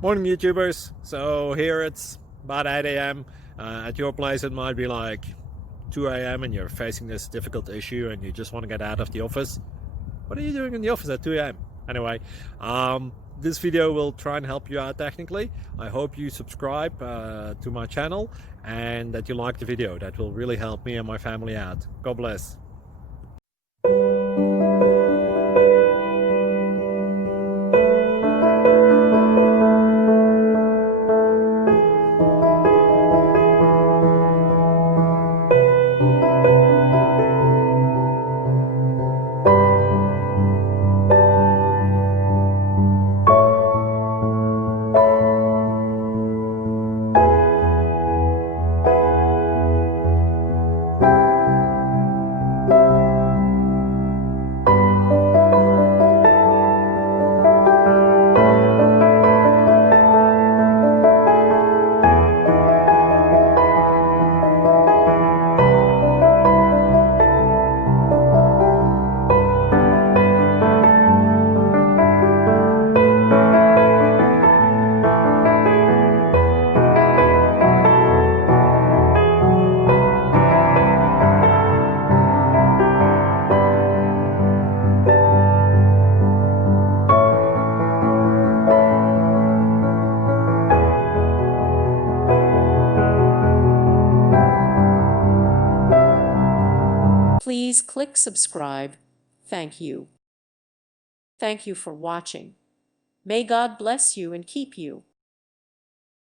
Morning, YouTubers. So here it's about 8 a.m. At your place, it might be like 2 a.m. and you're facing this difficult issue and you just want to get out of the office. What are you doing in the office at 2 a.m.? Anyway, this video will try and help you out technically. I hope you subscribe to my channel and that you like the video. That will really help me and my family out. God bless. Please click subscribe. Thank you. Thank you for watching. May God bless you and keep you.